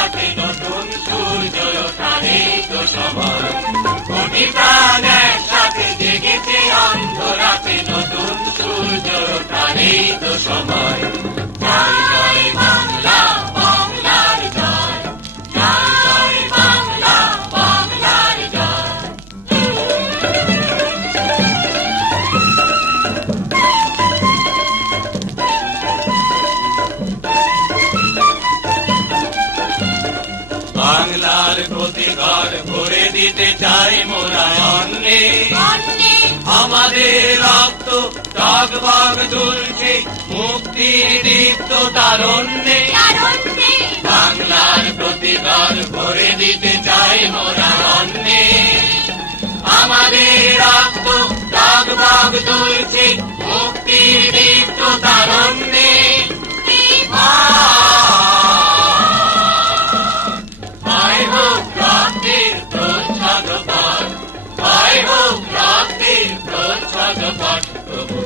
রাতে নতুন সূর্য ওঠারই তো সময়। কোটি প্রাণ একসাথে জেগেছে অন্ধরাতে নতুন সূর্য ওঠারই তো সময়। জয় জয় বাংলা, বাংলার জয়। জয় জয় বাংলা, বাংলার জয়। বাংলার প্রতি ঘর ভরে দিতে চাই মোরা অন্নে। আমাদের রক্ত টগবগ দুলছে মুক্তির দীপ্ত তারণ্যে। বাংলার প্রতি ঘর ভরে দিতে চাই মোরা অন্নে। আমাদের রক্ত টগবগ দুলছে মুক্তির দীপ্ত তারণ্যে।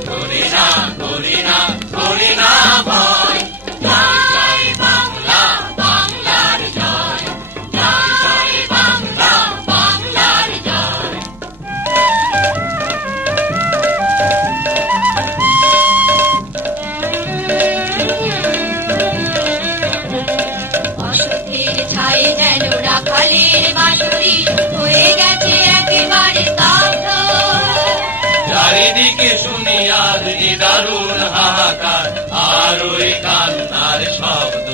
করি না করি না করি না ভয়। জয় জয় বাংলা, বাংলার জয়। জয় জয় বাংলা, বাংলার জয়। অসতের ছায়ে যেন রাখালের বাঁশরি হয়ে গেছে একেবারে স্তব্ধ। চারিদিকে শুনি আজ যে দারুণ হাহাকার আর ওই কান্নার শব্দ।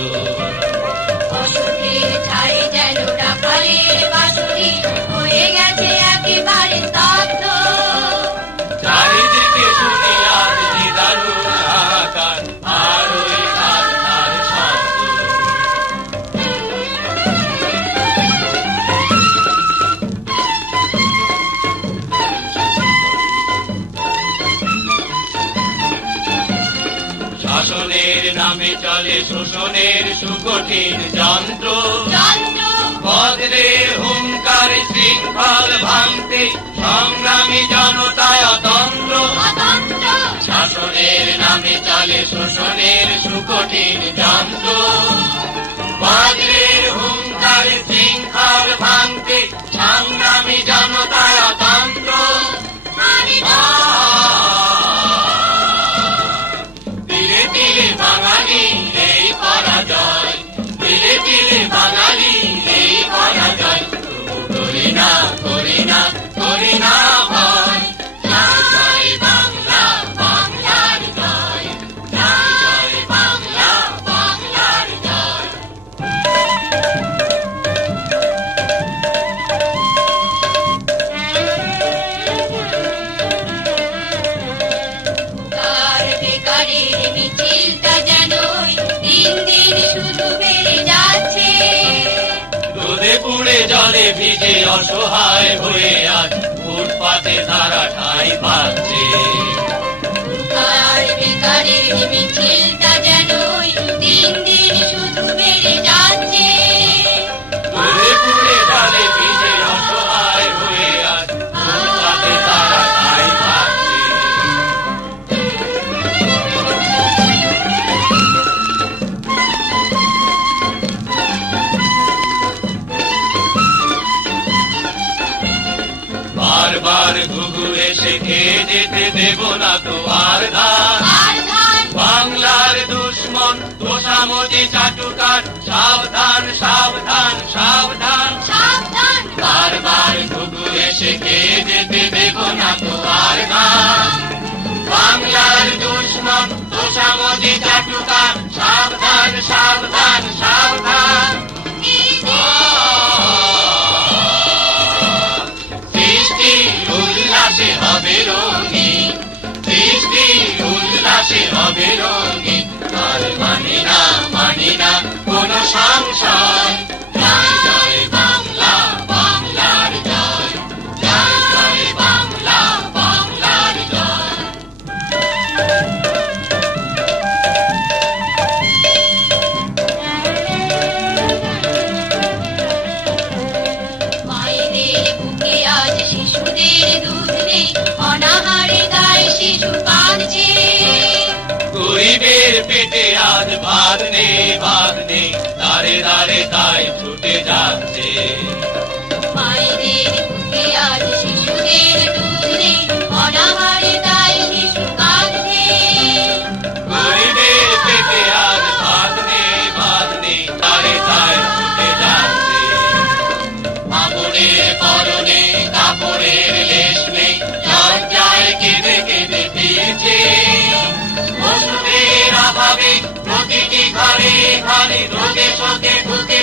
অসতের ছায়ে যেন রাখালের বাঁশরি হয়ে গেছে একেবারে স্তব্ধ। চারিদিকে শুনি আজ যে দারুণ হাহাকার আর ওই কান্নার শব্দ। শাসনের নামে চলে শোষণের সুকঠিন যন্ত্র। বজ্রের হুঙ্কার শৃঙ্খল ভাঙতে সংগ্রামী জনতায় অতন্ত্র। শাসনের নামে চলে শোষণের সুকঠিন যন্ত্র। বজ্রের হুঙ্কার শৃঙ্খল ভাঙতে সংগ্রামী জনতায় অতন্ত্র। দিলে দিলে বাঙালি এই পরাজয়। দিলে দিলে বাঙালি এই পরাজয়। করি না করি না করি না ভয়। জয় জয় বাংলা, বাংলার জয়। জয় জয় বাংলা, বাংলার জয়। তার বেকারের মিছিলটা যেন দিন দিন শুধু বেড়ে যাচ্ছে। রোদে পুড়ে জলে ভিজে অসহায় হয়ে আজ ফুটপাতে তারা ঠাই পাচ্ছে। তার বেকারের মিছিলটা যেন দিন দিন শুধু বেড়ে যাচ্ছে। রোদে পুড়ে জলে ভিজে অসহায় হয়ে আজ ফুটপাতে তারা ঠাই পাচ্ছে। বারবার ঘুঘু এসে খেয়ে যেতে দেব না তো আর ধান। বাংলার দুশ্মন তোষামজি চাটুকার সাবধান সাবধান সাবধান। বারবার ঘুঘু এসে খেয়ে যেতে দেব না তো আর ধান। বাংলার দুশ্মন তোষামজি চাটুকার সাবধান সাবধান সাবধান। সৃষ্টি উল্লাসে হবে রঙিন। সৃষ্টি উল্লাসে হবে রঙিন। আর মানি না কোন সংশয়। জয় জয় বাংলা, বাংলার জয়। জয় জয় বাংলা, বাংলার জয়। পেটে আজ ভাত নেই, ভাত নেই, দাঁড়ে দাঁড়ে তাই ছুটে যাচ্ছে। মায়েদের বুকে আজ শিশুদের দুধ নেই, অনাহারে তাই শিশু কাঁদছে। গরিবের পেটে আজ ভাত নেই, ভাত নেই, দাঁড়ে তাই ছুটে যাচ্ছে। মামুনের পরনে কাপড়ের লেশ নেই, লজ্জায় কেঁদে কেঁদে ফিরছে। ওষুধের অভাবে প্রতিটি ঘরে ঘরে রোগে শোকে ঢুকে